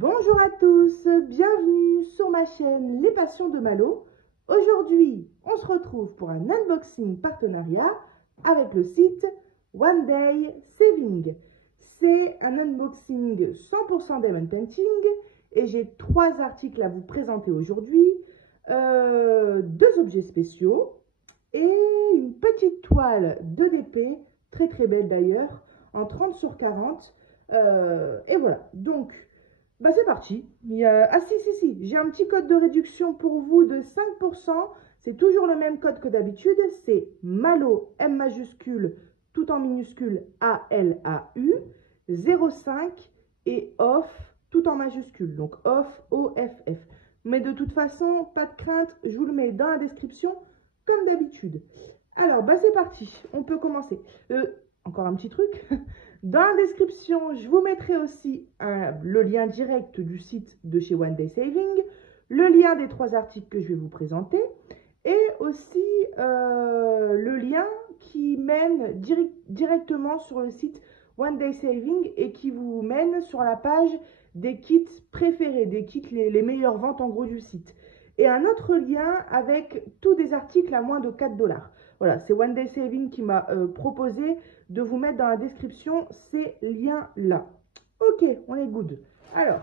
Bonjour à tous, bienvenue sur ma chaîne Les Passions de Malo. Aujourd'hui, on se retrouve pour un unboxing partenariat avec le site One Day Saving. C'est un unboxing 100% Diamond Painting et j'ai 3 articles à vous présenter aujourd'hui. 2 objets spéciaux et une petite toile de DP, très belle d'ailleurs, en 30 sur 40. Et voilà, donc... c'est parti. Ah si, j'ai un petit code de réduction pour vous de 5%. C'est toujours le même code que d'habitude. C'est MALO, M majuscule, tout en minuscule, ALAU, 05 et OFF, tout en majuscule. Donc OFF, OFF. Mais de toute façon, pas de crainte, je vous le mets dans la description comme d'habitude. Alors, c'est parti. On peut commencer. Encore un petit truc. Dans la description, je vous mettrai aussi le lien direct du site de chez One Day Saving, le lien des 3 articles que je vais vous présenter et aussi le lien qui mène directement sur le site One Day Saving et qui vous mène sur la page des kits préférés, des kits les meilleures ventes en gros du site. Et un autre lien avec tous des articles à moins de 4 $. Voilà, c'est One Day Saving qui m'a proposé de vous mettre dans la description ces liens-là. Ok, on est good. Alors,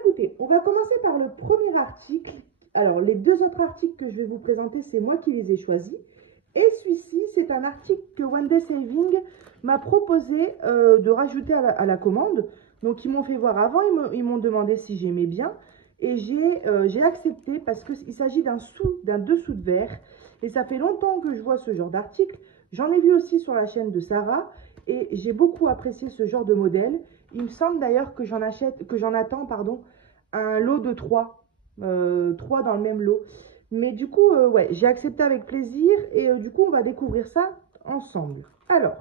écoutez, on va commencer par le premier article. Alors, les 2 autres articles que je vais vous présenter, c'est moi qui les ai choisis. Et celui-ci, c'est un article que One Day Saving m'a proposé de rajouter à la commande. Donc, ils m'ont fait voir avant, ils m'ont demandé si j'aimais bien. Et j'ai accepté parce qu'il s'agit d'un dessous de verre. Et ça fait longtemps que je vois ce genre d'article. J'en ai vu aussi sur la chaîne de Sarah. Et j'ai beaucoup apprécié ce genre de modèle. Il me semble d'ailleurs que j'en attends un lot de 3. 3 dans le même lot. Mais du coup, ouais, j'ai accepté avec plaisir. Et du coup, on va découvrir ça ensemble. Alors...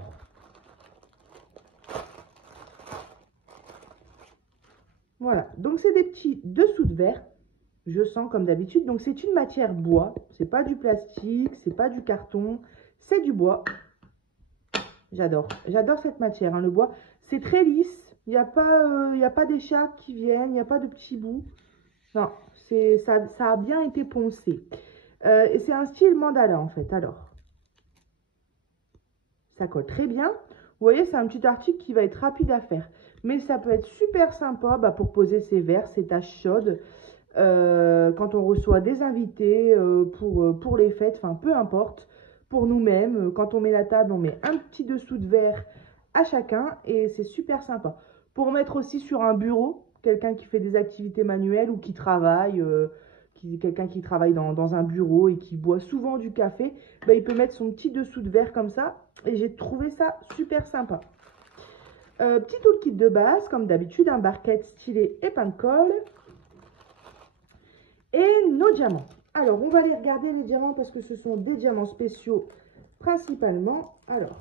voilà, donc c'est des petits dessous de verre, je sens comme d'habitude. Donc c'est une matière bois, c'est pas du plastique, c'est pas du carton, c'est du bois. J'adore cette matière, hein, le bois. C'est très lisse, il n'y a pas d'écharpes qui viennent, il n'y a pas de petits bouts. Non, ça a bien été poncé. Et c'est un style mandala en fait, alors. Ça colle très bien. Vous voyez, c'est un petit article qui va être rapide à faire. Mais ça peut être super sympa pour poser ses verres, ses taches chaudes. Quand on reçoit des invités pour les fêtes, enfin peu importe. Pour nous-mêmes, quand on met la table, on met un petit dessous de verre à chacun. Et c'est super sympa. Pour mettre aussi sur un bureau, quelqu'un qui fait des activités manuelles ou qui travaille... quelqu'un qui travaille dans un bureau et qui boit souvent du café, il peut mettre son petit dessous de verre comme ça. Et j'ai trouvé ça super sympa. Petit toolkit de base, comme d'habitude, un barquette, stylet et pain de colle. Et nos diamants. Alors, on va aller regarder les diamants parce que ce sont des diamants spéciaux principalement. Alors...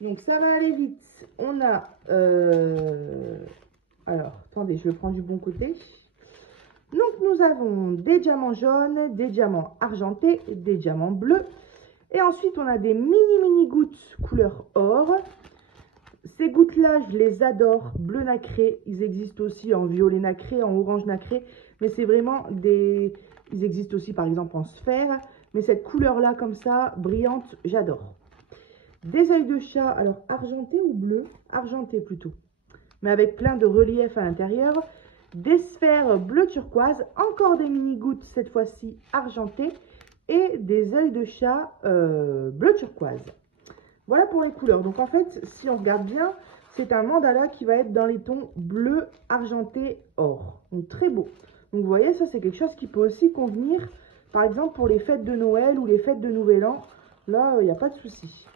donc, ça va aller vite. On a... alors, attendez, je le prends du bon côté. Donc, nous avons des diamants jaunes, des diamants argentés, des diamants bleus. Et ensuite, on a des mini gouttes couleur or. Ces gouttes-là, je les adore. Bleu nacré. Ils existent aussi en violet nacré, en orange nacré. Mais c'est vraiment des... ils existent aussi, par exemple, en sphère. Mais cette couleur-là, comme ça, brillante, j'adore. Des œils de chat, alors argenté ou bleu? Argenté plutôt. Mais avec plein de relief à l'intérieur. Des sphères bleu turquoise, encore des mini-gouttes, cette fois-ci argentées, et des œils de chat bleu turquoise. Voilà pour les couleurs. Donc en fait, si on regarde bien, c'est un mandala qui va être dans les tons bleu, argenté, or. Donc très beau. Donc vous voyez, ça c'est quelque chose qui peut aussi convenir, par exemple pour les fêtes de Noël ou les fêtes de Nouvel An. Là, il n'y a pas de souci.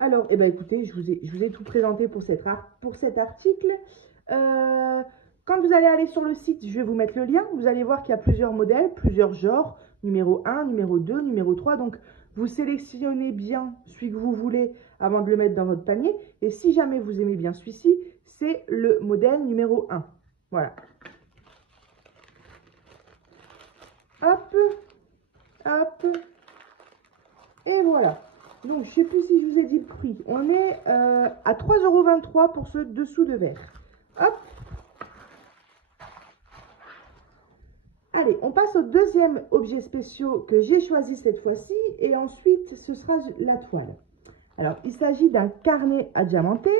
Alors, écoutez, je vous ai tout présenté pour cet article. Quand vous allez aller sur le site, je vais vous mettre le lien. Vous allez voir qu'il y a plusieurs modèles, plusieurs genres. Numéro 1, numéro 2, numéro 3. Donc, vous sélectionnez bien celui que vous voulez avant de le mettre dans votre panier. Et si jamais vous aimez bien celui-ci, c'est le modèle numéro 1. Voilà. Hop, hop. Et voilà. Donc, je ne sais plus si je vous ai dit le prix. On est à 3,23 € pour ce dessous de verre. Hop. Allez, on passe au deuxième objet spécial que j'ai choisi cette fois-ci. Et ensuite, ce sera la toile. Alors, il s'agit d'un carnet à diamanter.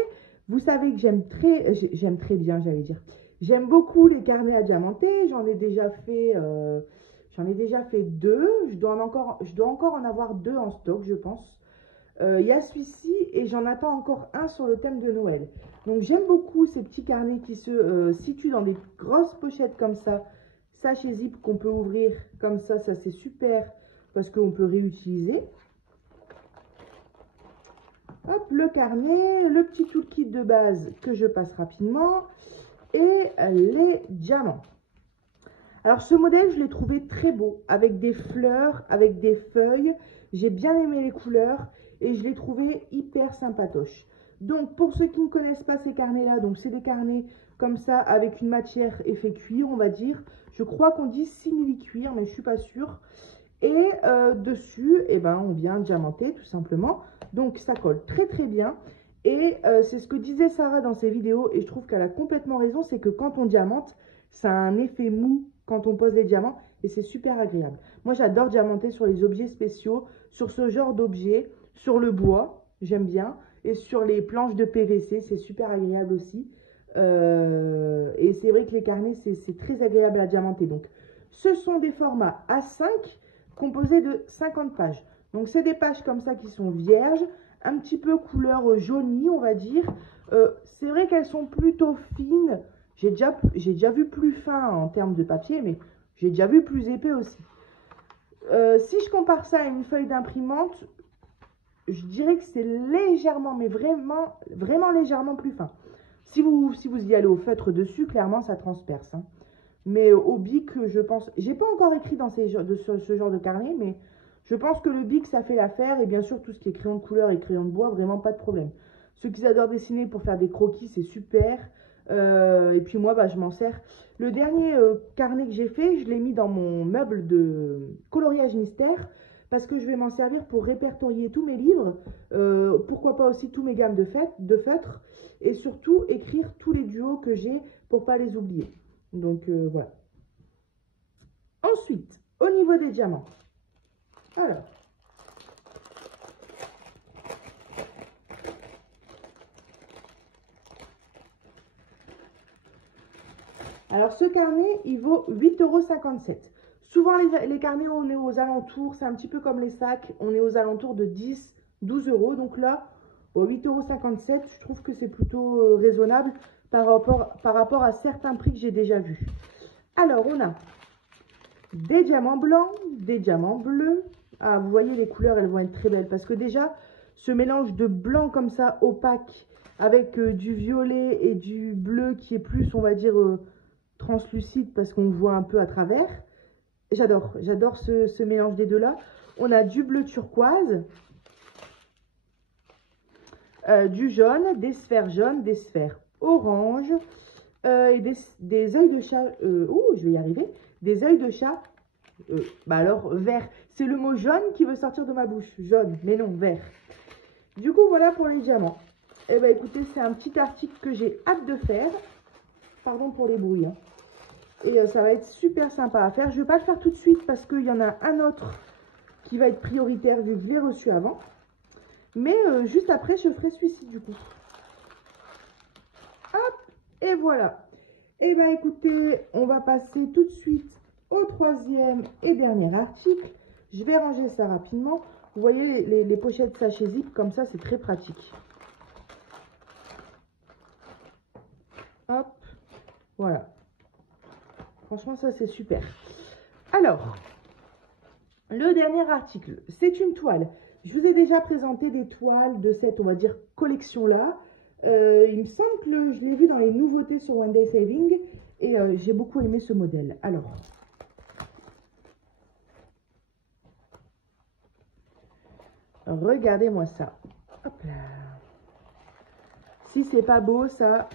Vous savez que j'aime très bien, j'allais dire. J'aime beaucoup les carnets à diamanter. J'en ai déjà fait 2. Je dois encore en avoir 2 en stock, je pense. Il y a celui-ci et j'en attends encore un sur le thème de Noël. Donc, j'aime beaucoup ces petits carnets qui se situent dans des grosses pochettes comme ça. Sachet zip qu'on peut ouvrir comme ça c'est super parce qu'on peut réutiliser. Hop, le carnet, le petit toolkit de base que je passe rapidement et les diamants. Alors ce modèle, je l'ai trouvé très beau, avec des fleurs, avec des feuilles. J'ai bien aimé les couleurs et je l'ai trouvé hyper sympatoche. Donc pour ceux qui ne connaissent pas ces carnets-là, donc c'est des carnets comme ça avec une matière effet cuir, on va dire. Je crois qu'on dit simili-cuir, mais je ne suis pas sûre. Et dessus, eh ben, on vient diamanter tout simplement. Donc ça colle très très bien. Et c'est ce que disait Sarah dans ses vidéos. Et je trouve qu'elle a complètement raison. C'est que quand on diamante, ça a un effet mou quand on pose les diamants. Et c'est super agréable. Moi j'adore diamanter sur les objets spéciaux. Sur ce genre d'objets. Sur le bois, j'aime bien. Et sur les planches de PVC, c'est super agréable aussi. Et c'est vrai que les carnets, c'est très agréable à diamanter. Donc ce sont des formats A5 composé de 50 pages. Donc, c'est des pages comme ça qui sont vierges, un petit peu couleur jaunie, on va dire. C'est vrai qu'elles sont plutôt fines. J'ai déjà vu plus fin en termes de papier, mais j'ai déjà vu plus épais aussi. Si je compare ça à une feuille d'imprimante, je dirais que c'est légèrement, mais vraiment, vraiment légèrement plus fin. Si vous y allez au feutre dessus, clairement, ça transperce. Hein. Mais au bic, je pense... J'ai pas encore écrit dans ce genre de carnet, mais je pense que le bic, ça fait l'affaire. Et bien sûr, tout ce qui est crayon de couleur et crayon de bois, vraiment pas de problème. Ceux qui adorent dessiner pour faire des croquis, c'est super. Et puis moi, bah, je m'en sers. Le dernier carnet que j'ai fait, je l'ai mis dans mon meuble de coloriage mystère. Parce que je vais m'en servir pour répertorier tous mes livres. Pourquoi pas aussi tous mes gammes de feutres. Et surtout, écrire tous les duos que j'ai pour pas les oublier. Donc voilà. Ensuite, au niveau des diamants. Alors ce carnet, il vaut 8,57 €. Souvent les carnets, on est aux alentours, c'est un petit peu comme les sacs, on est aux alentours de 10, 12 €. Donc là, 8,57 €, je trouve que c'est plutôt raisonnable par rapport à certains prix que j'ai déjà vus. Alors, on a des diamants blancs, des diamants bleus. Ah, vous voyez, les couleurs, elles vont être très belles. Parce que déjà, ce mélange de blanc comme ça, opaque, avec du violet et du bleu qui est plus, on va dire, translucide parce qu'on voit un peu à travers. J'adore ce mélange des deux-là. On a du bleu turquoise, du jaune, des sphères jaunes, des sphères orange et des œils de chat. Je vais y arriver. Des œils de chat. Bah alors, vert. C'est le mot jaune qui veut sortir de ma bouche. Jaune, mais non, vert. Du coup, voilà pour les diamants. Eh bien, écoutez, c'est un petit article que j'ai hâte de faire. Pardon pour les bruits. Hein. Et ça va être super sympa à faire. Je ne vais pas le faire tout de suite parce qu'il y en a un autre qui va être prioritaire vu que je l'ai reçu avant. Mais juste après, je ferai celui-ci du coup. Hop, et voilà. Eh bien, écoutez, on va passer tout de suite au troisième et dernier article. Je vais ranger ça rapidement. Vous voyez les pochettes sachet zip, comme ça, c'est très pratique. Hop, voilà. Franchement, ça, c'est super. Alors, le dernier article, c'est une toile. Je vous ai déjà présenté des toiles de cette, on va dire, collection-là. Il me semble que je l'ai vu dans les nouveautés sur One Day Saving. Et j'ai beaucoup aimé ce modèle. Alors, regardez-moi ça. Hop là. Si c'est pas beau, ça...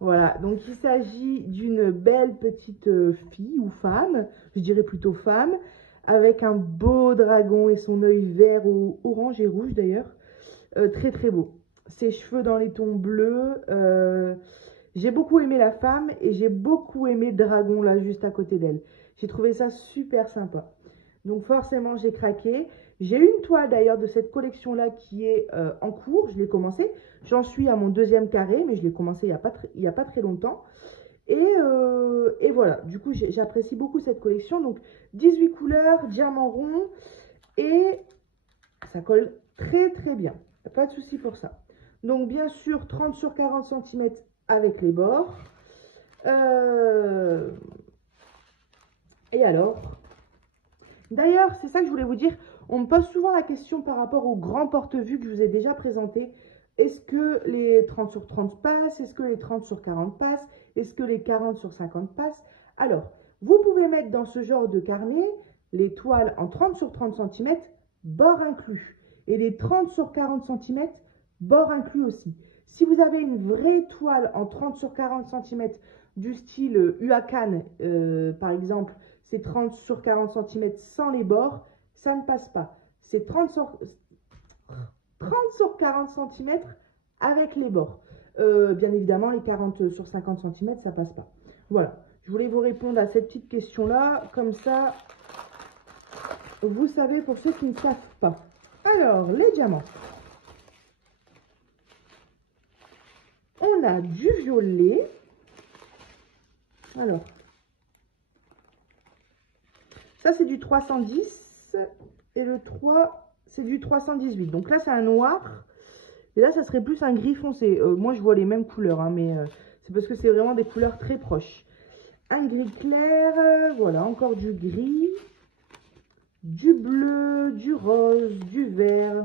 Voilà, donc il s'agit d'une belle petite fille ou femme, je dirais plutôt femme, avec un beau dragon et son œil vert ou orange et rouge d'ailleurs. Très très beau. Ses cheveux dans les tons bleus. J'ai beaucoup aimé la femme et j'ai beaucoup aimé le dragon là juste à côté d'elle. J'ai trouvé ça super sympa. Donc forcément j'ai craqué. J'ai une toile d'ailleurs de cette collection là qui est en cours. Je l'ai commencé. J'en suis à mon deuxième carré, mais je l'ai commencé il n'y a pas très longtemps. Et voilà, du coup j'apprécie beaucoup cette collection. Donc 18 couleurs, diamant rond et ça colle très très bien. Pas de souci pour ça. Donc bien sûr 30 sur 40 cm avec les bords. Et alors, d'ailleurs, c'est ça que je voulais vous dire. On me pose souvent la question par rapport au grand porte-vue que je vous ai déjà présenté. Est-ce que les 30 sur 30 passent? Est-ce que les 30 sur 40 passent? Est-ce que les 40 sur 50 passent? Alors, vous pouvez mettre dans ce genre de carnet les toiles en 30 sur 30 cm, bord inclus. Et les 30 sur 40 cm, bord inclus aussi. Si vous avez une vraie toile en 30 sur 40 cm du style Huacan, par exemple, c'est 30 sur 40 cm sans les bords, ça ne passe pas. C'est 30 sur 40 cm avec les bords. Bien évidemment, les 40 sur 50 cm, ça passe pas. Voilà, je voulais vous répondre à cette petite question-là. Comme ça, vous savez pour ceux qui ne savent pas. Alors, les diamants. On a du violet. Alors, ça c'est du 310 et le 3 c'est du 318. Donc là c'est un noir et là ça serait plus un gris foncé. Moi je vois les mêmes couleurs hein, mais c'est parce que c'est vraiment des couleurs très proches. Un gris clair, voilà encore du gris, du bleu, du rose, du vert,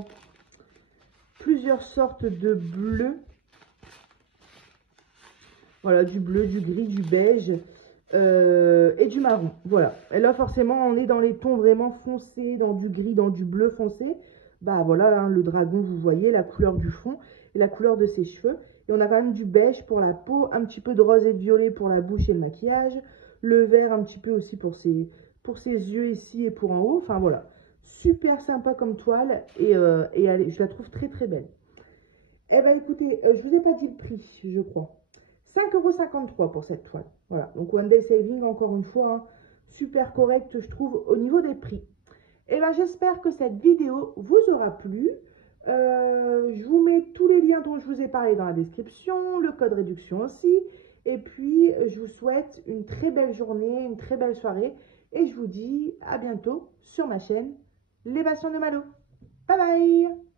plusieurs sortes de bleu. Voilà, du bleu, du gris, du beige et du marron. Voilà. Et là, forcément, on est dans les tons vraiment foncés, dans du gris, dans du bleu foncé. Bah voilà, hein, le dragon, vous voyez, la couleur du fond et la couleur de ses cheveux. Et on a quand même du beige pour la peau, un petit peu de rose et de violet pour la bouche et le maquillage. Le vert un petit peu aussi pour ses yeux ici et pour en haut. Enfin voilà, super sympa comme toile et je la trouve très très belle. Eh bien écoutez, je vous ai pas dit le prix, je crois. 5,53 € pour cette toile. Voilà, donc One Day Saving, encore une fois, hein, super correct, je trouve, au niveau des prix. Et bien, j'espère que cette vidéo vous aura plu. Je vous mets tous les liens dont je vous ai parlé dans la description, le code réduction aussi. Et puis, je vous souhaite une très belle journée, une très belle soirée. Et je vous dis à bientôt sur ma chaîne Les Passions de Malo. Bye bye!